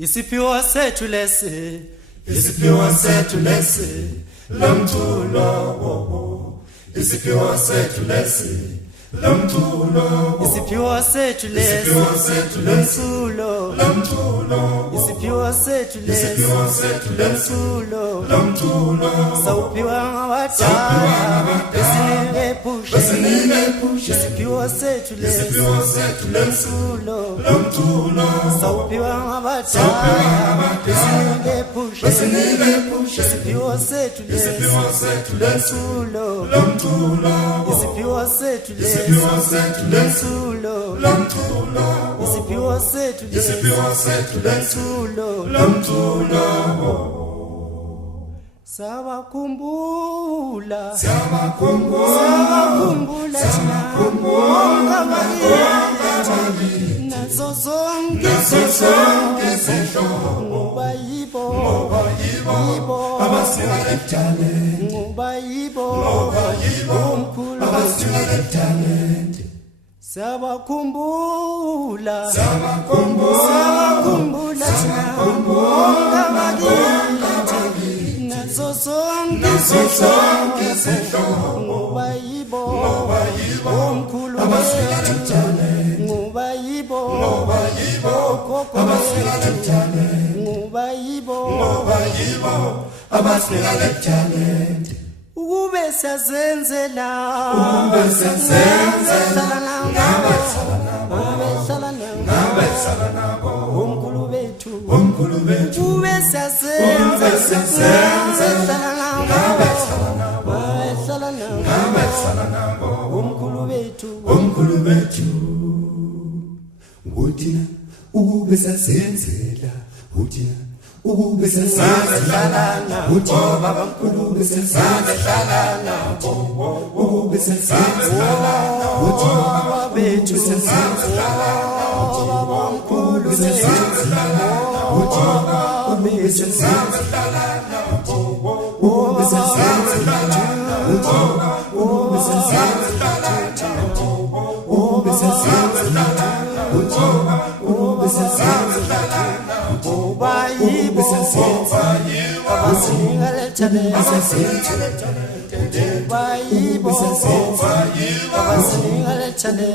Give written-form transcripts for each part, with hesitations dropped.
Isiphiwo sethu lesi, isiphiwo sethu lesi lomthulo, isiphiwo sethu lesi lomthulo, isiphiwo sethu lesi lomthulo, isiphiwo sethu lesi lomthulo, sawuphiwa ngabadala besinike phusha, isiphiwo sethu lesi lomthulo, sawuphiwa ngabadala besinike phusha, isiphiwo sethu lesi lomthulo, isiphiwo sethu lesi isiphiwo sethu lomthulo, sabakhumbula nazo zonke ngoba yibo abasebedale, ngoba yibo omkhulu abasebedale, sabakhumbula nazo zonke ngoba yibo omkhulu abasebedale, ngoba yibo okhokho ngoba yibo abasebedale, ukube siyazenzela omkhulu bethu ukube siyazenzela omkhulu bethu uthina ukube sasenzela, uthina ukube sasenzela, uthina babamkhulu besasenzela, ukube sasenzela, uthina bethu babamkhulu besasenzela, uthina ukube sasenzela, ukube sasenzela, uthina ukube sasenzela, ukube sasenzela, uthina ukube sasenzela, ngoba yibo abasinikele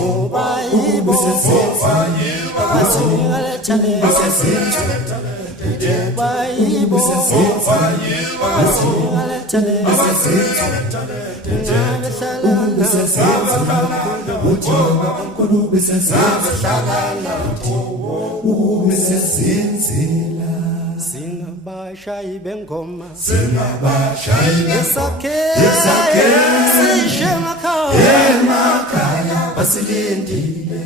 ngoba yibo abasinikele singabashayi bengoma, esakhe sishe emakhaya basilindile.